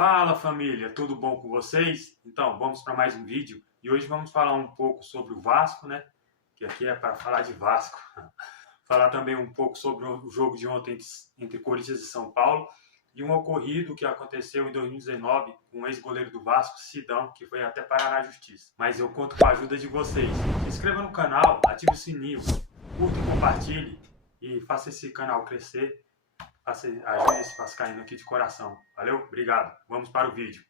Fala família, tudo bom com vocês? Então, vamos para mais um vídeo e hoje vamos falar um pouco sobre o Vasco, né? Que aqui é para falar de Vasco. Falar também um pouco sobre o jogo de ontem entre Corinthians e São Paulo e um ocorrido que aconteceu em 2019 com o ex-goleiro do Vasco, Sidão, que foi até parar na justiça. Mas eu conto com a ajuda de vocês. Se inscreva no canal, ative o sininho, curta e compartilhe e faça esse canal crescer. Ajude esse vascaíno aqui de coração. Valeu? Obrigado. Vamos para o vídeo.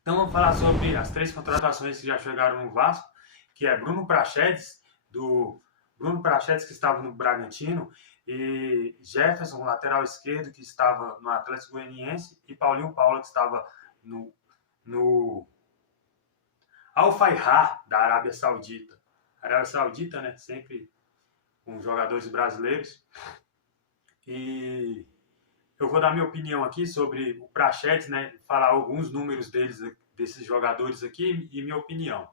Então vamos falar sobre as três contratações que já chegaram no Vasco, que é Bruno Prachedes, que estava no Bragantino, e Jefferson, lateral esquerdo, que estava no Atlético Goianiense, e Paulinho Paula, que estava no Al-Fayha, da Arábia Saudita. Arábia Saudita, né? Sempre com jogadores brasileiros. E eu vou dar minha opinião aqui sobre o Prachedes, né? Falar alguns números desses jogadores aqui e minha opinião.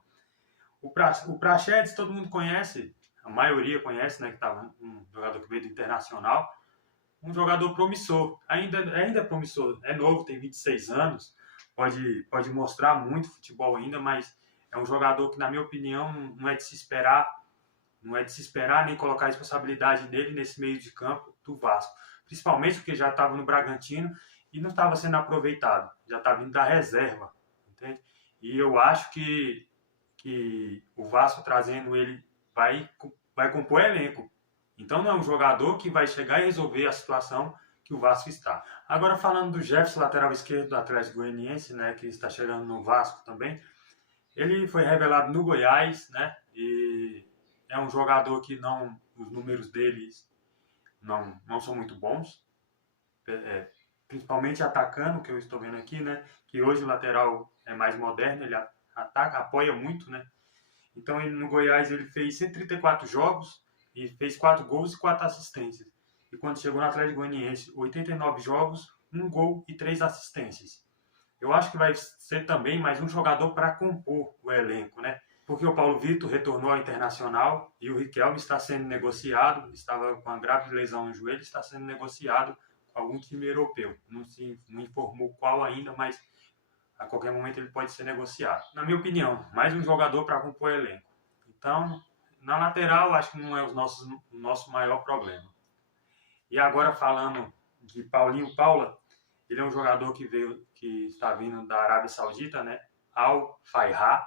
O Prachedes todo mundo conhece, a maioria conhece, né? Que estava um jogador que veio do Internacional, um jogador promissor, ainda é promissor, é novo, tem 26 anos, pode mostrar muito futebol ainda, mas é um jogador que, na minha opinião, não é de se esperar nem colocar a responsabilidade dele nesse meio de campo do Vasco. Principalmente porque já estava no Bragantino e não estava sendo aproveitado. Já estava vindo da reserva, entende? E eu acho que o Vasco trazendo ele vai compor elenco. Então não é um jogador que vai chegar e resolver a situação que o Vasco está. Agora falando do Jefferson, lateral esquerdo do Atlético Goianiense, né, que está chegando no Vasco também. Ele foi revelado no Goiás, né? E é um jogador que os números deles não são muito bons, principalmente atacando, que eu estou vendo aqui, né? Que hoje o lateral é mais moderno, ele ataca, apoia muito, né? Então no Goiás ele fez 134 jogos e fez 4 gols e 4 assistências. E quando chegou no Atlético Goianiense, 89 jogos, 1 gol e 3 assistências. Eu acho que vai ser também mais um jogador para compor o elenco, né? Porque o Paulo Vitor retornou ao Internacional e o Riquelme está sendo negociado, estava com uma grave lesão no joelho, está sendo negociado com algum time europeu. Não informou qual ainda, mas a qualquer momento ele pode ser negociado. Na minha opinião, mais um jogador para compor o elenco. Então, na lateral, acho que não é o nosso maior problema. E agora falando de Paulinho Paula, ele é um jogador que está vindo da Arábia Saudita, né? Al-Fayha.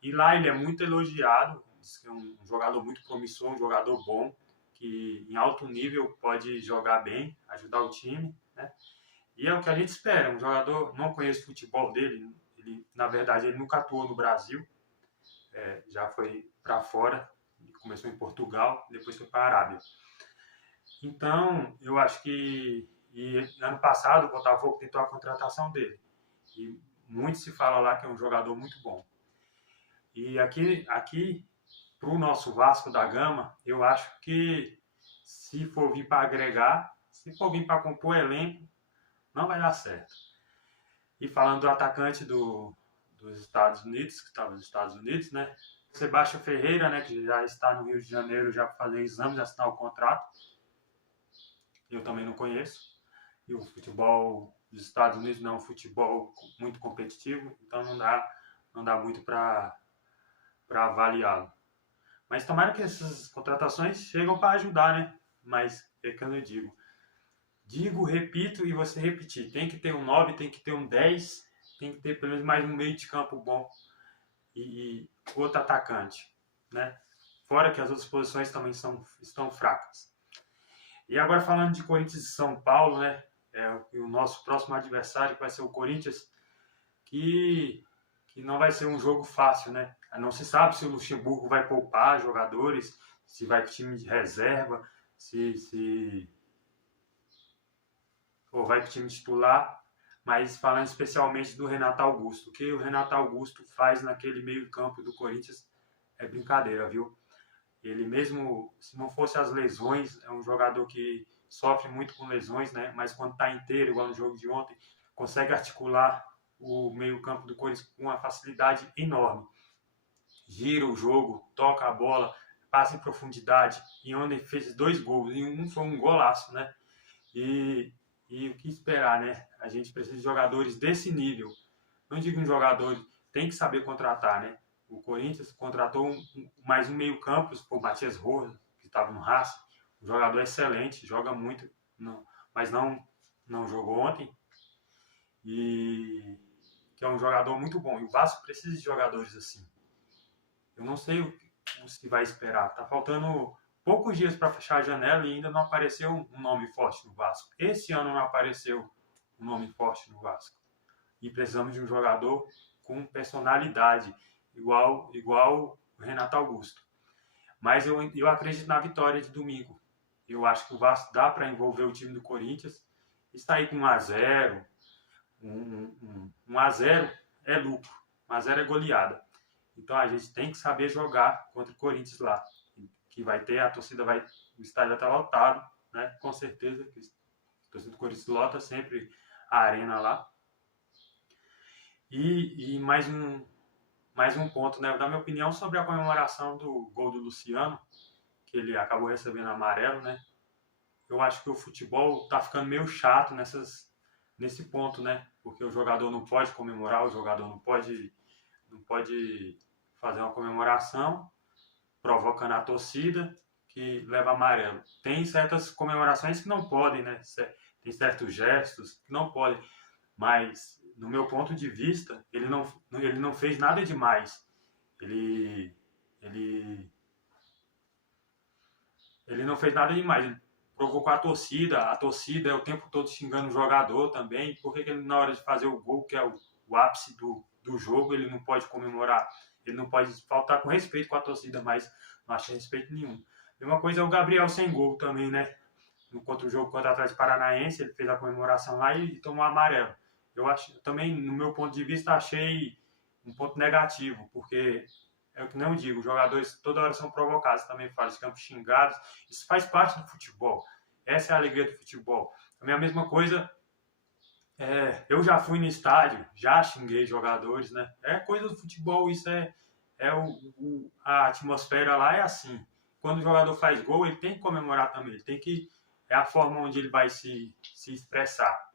E lá ele é muito elogiado, diz que é um jogador muito promissor, um jogador bom, que em alto nível pode jogar bem, ajudar o time, né? E é o que a gente espera, um jogador, não conheço o futebol dele, na verdade ele nunca atuou no Brasil, já foi para fora, começou em Portugal, depois foi para a Arábia. Então, eu acho que ano passado o Botafogo tentou a contratação dele. E muito se fala lá que é um jogador muito bom. E aqui para o nosso Vasco da Gama, eu acho que se for vir para agregar, se for vir para compor elenco, não vai dar certo. E falando do atacante dos Estados Unidos, que estava nos Estados Unidos, né? Sebastião Ferreira, né, que já está no Rio de Janeiro já para fazer exames, assinar o contrato. Eu também não conheço. E o futebol dos Estados Unidos não é um futebol muito competitivo, então não dá muito para avaliá-lo. Mas tomara que essas contratações chegam para ajudar, né? Mas é que eu não digo, repito e você repetir. Tem que ter um 9, tem que ter um 10, tem que ter pelo menos mais um meio de campo bom e outro atacante, né? Fora que as outras posições também estão fracas. E agora falando de Corinthians e São Paulo, né? O nosso próximo adversário vai ser o Corinthians, que não vai ser um jogo fácil, né? Não se sabe se o Luxemburgo vai poupar jogadores, se vai com time de reserva, ou vai com time titular, mas falando especialmente do Renato Augusto. O que o Renato Augusto faz naquele meio campo do Corinthians é brincadeira, viu? Ele mesmo, se não fosse as lesões, é um jogador que sofre muito com lesões, né? Mas quando está inteiro, igual no jogo de ontem, consegue articular o meio-campo do Corinthians com uma facilidade enorme. Gira o jogo, toca a bola, passa em profundidade. E onde ele fez 2 gols, e um foi um golaço, né? E E o que esperar, né? A gente precisa de jogadores desse nível. Não digo um jogador, tem que saber contratar, né? O Corinthians contratou mais um meio-campo, o Matias Rojas, que estava no Racing. Um jogador excelente, joga muito, mas não jogou ontem. E que é um jogador muito bom. E o Vasco precisa de jogadores assim. Eu não sei o que vai esperar. Tá faltando poucos dias para fechar a janela e ainda não apareceu um nome forte no Vasco. Esse ano não apareceu um nome forte no Vasco. E precisamos de um jogador com personalidade, igual o Renato Augusto. Mas eu acredito na vitória de domingo. Eu acho que o Vasco dá para envolver o time do Corinthians. Está aí com 1-0. 1-0 é lucro. 1-0 é goleada. Então a gente tem que saber jogar contra o Corinthians lá. Que vai ter, a torcida vai. O estádio vai estar lotado, né? Com certeza. A torcida do Corinthians lota sempre a arena lá. E mais um ponto, né? Da minha opinião sobre a comemoração do gol do Luciano, que ele acabou recebendo amarelo, né? Eu acho que o futebol tá ficando meio chato nesse ponto, né? Porque o jogador não pode comemorar, o jogador não pode fazer uma comemoração, provocando a torcida que leva amarelo. Tem certas comemorações que não podem, né? Tem certos gestos que não podem, mas no meu ponto de vista, ele não fez nada demais. Ele não fez nada demais. Ele provocou a torcida é o tempo todo xingando o jogador também. Por que ele, na hora de fazer o gol, que é o ápice do jogo, ele não pode comemorar? Ele não pode faltar com respeito com a torcida, mas não acha respeito nenhum. A mesma coisa é o Gabriel sem gol também, né? Contra o jogo contra o Atlético Paranaense, ele fez a comemoração lá e tomou amarelo. Também, no meu ponto de vista, achei um ponto negativo, porque é o que não digo, os jogadores toda hora são provocados também, fora de campo xingados. Isso faz parte do futebol. Essa é a alegria do futebol. Também a mesma coisa, eu já fui no estádio, já xinguei jogadores, né? É coisa do futebol, isso a atmosfera lá é assim. Quando o jogador faz gol, ele tem que comemorar também, é a forma onde ele vai se expressar.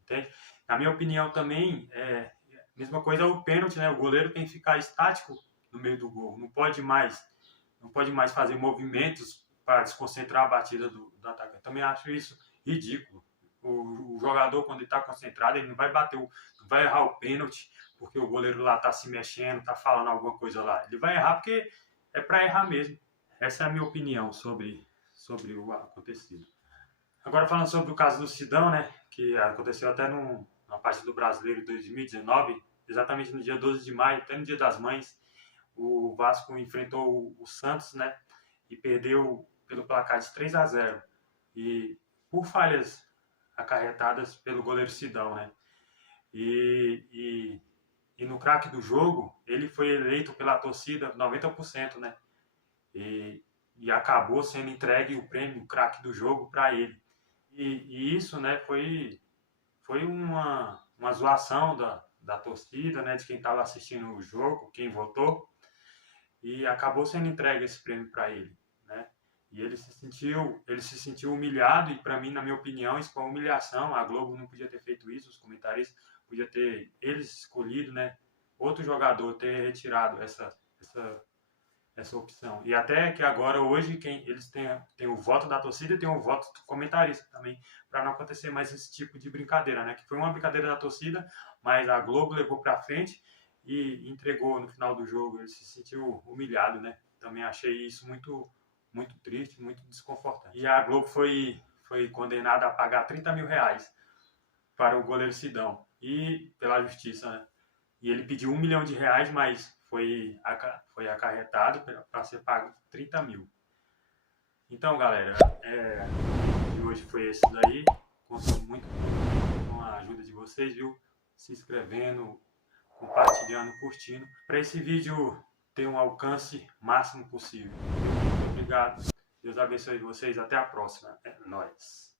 Entende? Na minha opinião também, a mesma coisa é o pênalti, né? O goleiro tem que ficar estático no meio do gol. Não pode mais fazer movimentos para desconcentrar a batida do atacante. Também acho isso ridículo. O jogador, quando ele está concentrado, ele não vai não vai errar o pênalti porque o goleiro lá está se mexendo, está falando alguma coisa lá. Ele vai errar porque é para errar mesmo. Essa é a minha opinião sobre o acontecido. Agora falando sobre o caso do Sidão, né, que aconteceu até na partida do Brasileiro de 2019, exatamente no dia 12 de maio, até no Dia das Mães, o Vasco enfrentou o Santos, né, e perdeu pelo placar de 3-0. E por falhas acarretadas pelo goleiro Sidão, né. E no craque do jogo, ele foi eleito pela torcida 90%, né, e acabou sendo entregue o prêmio, o craque do jogo, para ele. E isso, né, foi uma zoação da torcida, né, de quem estava assistindo o jogo, quem votou, e acabou sendo entregue esse prêmio para ele, né? E ele se sentiu humilhado, e para mim, na minha opinião, isso foi uma humilhação. A Globo não podia ter feito isso, os comentaristas podiam ter eles escolhido, né, outro jogador, ter retirado essa opção. E até que agora, hoje, eles têm o voto da torcida e tem o voto do comentarista também, para não acontecer mais esse tipo de brincadeira, né? Que foi uma brincadeira da torcida, mas a Globo levou para frente e entregou no final do jogo. Ele se sentiu humilhado, né? Também achei isso muito, muito triste, muito desconfortante. E a Globo foi condenada a pagar 30 mil reais para o goleiro Sidão, e pela justiça, né? E ele pediu R$1 milhão, mas foi acarretado para ser pago 30 mil. Então, galera, de hoje foi esse daí. Conto muito com a ajuda de vocês, viu? Se inscrevendo, compartilhando, curtindo, para esse vídeo ter um alcance máximo possível. Muito obrigado. Deus abençoe vocês. Até a próxima. É nóis.